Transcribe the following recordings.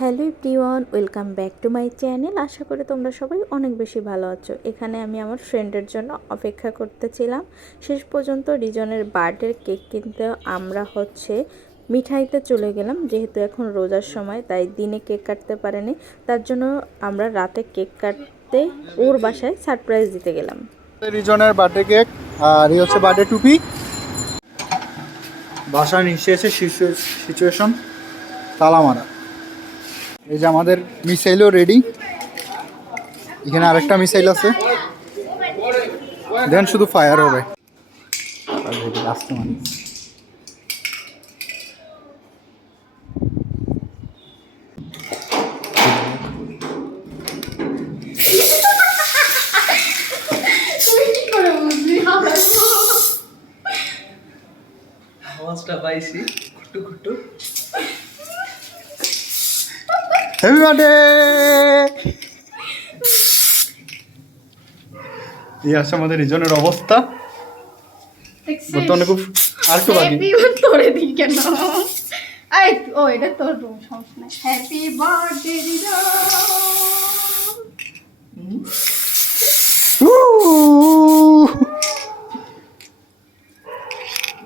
Hello everyone, welcome back to my channel. আশা করি তোমরা সবাই অনেক বেশি ভালো আছো। এখানে আমি আমার ফ্রেন্ডের জন্য অপেক্ষা করতেছিলাম। শেষ পর্যন্ত রিজনের বার্থডের কেক কিনতে আমরা হচ্ছে মিঠাইতে চলে গেলাম। যেহেতু এখন রোজার সময়, তাই দিনে কেক কাটতে পারেনি। তার জন্য আমরা রাতে কেক কাটতে ওর বাসায় সারপ্রাইজ দিতে গেলাম। রিজনের বার্থডে কেক, আর এই হচ্ছে বার্থডে টুপি। বাসা নিচে এসে সিচুয়েশন তালা মারা। এই যে আমাদের মিসাইলও রেডি এখানে আরেকটা মিসাইল আছে। দেন শুধু ফায়ার হবে। আওয়াজটা পাইছি, খুট্টু খুট্টু। হ্যাপি বার্থডে এই আছে আমাদের রিজনের অবস্থা। বর্তমানে খুব আর একটু বাকি। হ্যাপি তোরে দিই কেন এই ও এটা তোর রুম সমস্যা নাই। হ্যাপি বার্থডে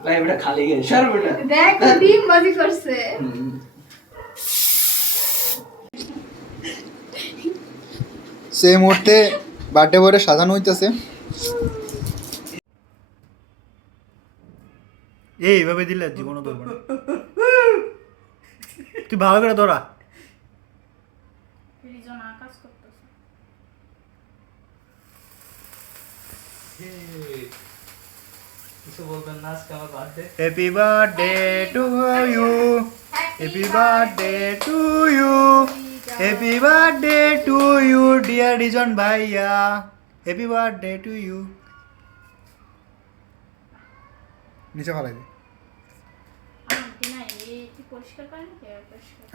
ভাই এটা খালি গেছে। বেটা দেখ ও ডিম বাজি করছে। সেই মুহূর্তে বার্থডে বয়ে সাজানো হইতেছে। এইভাবে দিলে ধরবে তুই ভালো করে ধরা। Happy birthday to you happy birthday to you happy birthday to you dear Rijon ভাইয়া হ্যাপি বার্থডে টু ইউ নিচে ভালো দে।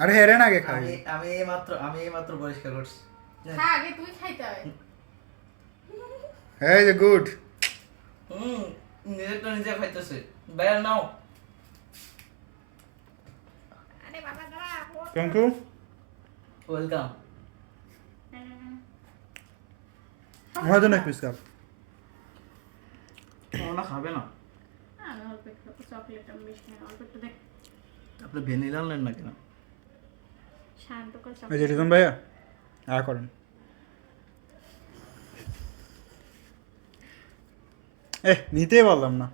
আরে হেরে না আগে খাই। আমি আমি এই মাত্র আমি এই মাত্র পরিষ্কার করছি। হ্যাঁ আগে তুই খাইতে হয় এই যে গুড। হুম নিজেরটা নিজে খাইতেছে। বাইরে নাও। আরে বাবা দাঁড়া থ্যাংক ইউ ওয়েলকাম আমার জন্য পিস কাপ ওনা খাবে না। আমি অল্প একটু চকলেট আমি বেশি না, অল্প একটু দেখ। আপনি ভ্যানিলা আনলেন না? কেন শান্ত করে এই রিজন ভাইয়া আর করেন। এ নিতেই পারলাম না।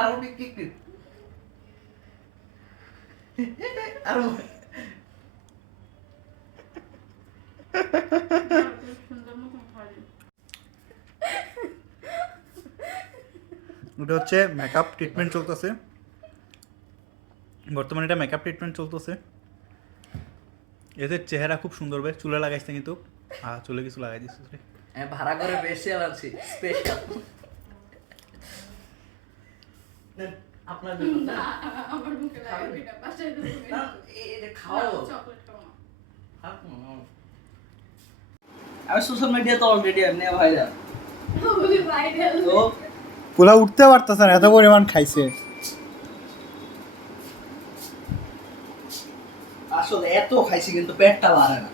আর কি কি আর ওটা হচ্ছে মেকআপ ট্রিটমেন্ট চলতেছে। বর্তমানে এটা মেকআপ ট্রিটমেন্ট চলতেছে। এদের চেহারা খুব সুন্দর ভাই চুলে লাগাইছে কিন্তু। হ্যাঁ চুলে কিছু লাগাই দিচ্ছে রে। আমি ভাড়া করে স্পেশাল আনছি স্পেশাল আপনার জন্য না। আমার মুখে লাগাবি না বাসায় এটা খাও। চকলেট খাব না থাক না। আমি সোশ্যাল মিডিয়াতে অলরেডি এমনি ভাইরাল তো? পোলা উঠতে পারতেছে না এত পরিমাণ খাইছে। আসলে এত খাইছি কিন্তু পেটটা বাড়ে না।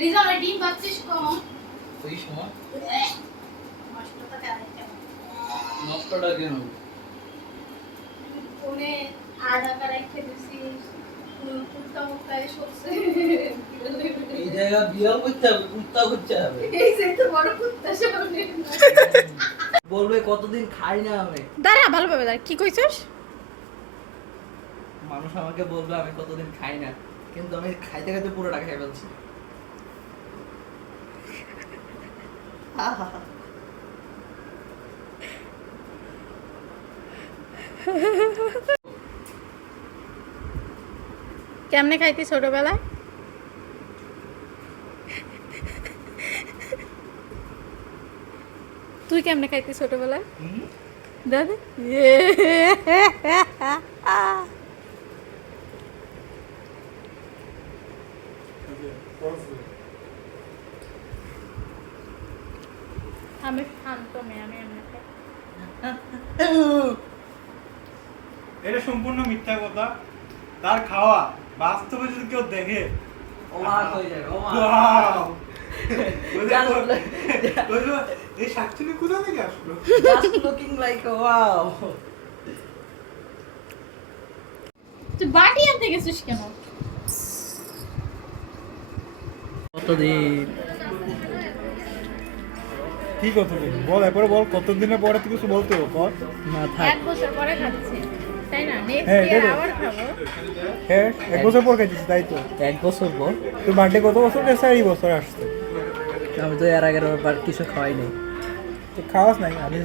রিজন ডিম পাচ্ছিস কম। ওই সময়? নষ্টটা কেন ফোনে আধা কারাই খেতেছি কুত্তা মুক্তা সরছে। এই জায়গা বিয়াও করতে হবে কুত্তা করতে হবে। এই যে তো বড় কুত্তা সামনে। বলবে কতদিন খাই না আমি। দাঁড়া ভালোভাবে দাঁড়া কি কইছস? মানুষ আমাকে বলবে আমি কতদিন খাই না কিন্তু আমি খাইতে খাইতে পুরোটা ফেলছি। কেমনে খাইতি ছোটবেলায়? তুই কেমনে খাইতি ছোটবেলায়? দাদা? আমি শান্ত মেয়ে আমি এটা সম্পূর্ণ মিথ্যা কথা। তার খাওয়া বাস্তবে যদি কেউ দেখে অবাক হয়ে যাবে অবাক। Wow! ওই Just দেখো, like- ওই দেখো, এই শাকচুনি কোথা থেকে আসলো? জাস্ট লুকিং লাইক ওয়াও তুই বাটি আনতে গেছিস কেন? কতদিন? কি কথা বল বল একবার বল কতদিনের পরে তুই কিছু বলতে হবে বল। না এক বছর পরে খাচ্ছি তাই না? নেক্সট হ্যাঁ, ইয়ার তো। আবার খাব। হ্যাঁ এক বছর পর খাইছিস তাই তো। এক বছর পর? তোর বার্থডে কত বছর? গেছে এই বছর আসছে। আমি তো এর আগের বার কিছু খাওয়াই নাই খাওয়াস নাই আমি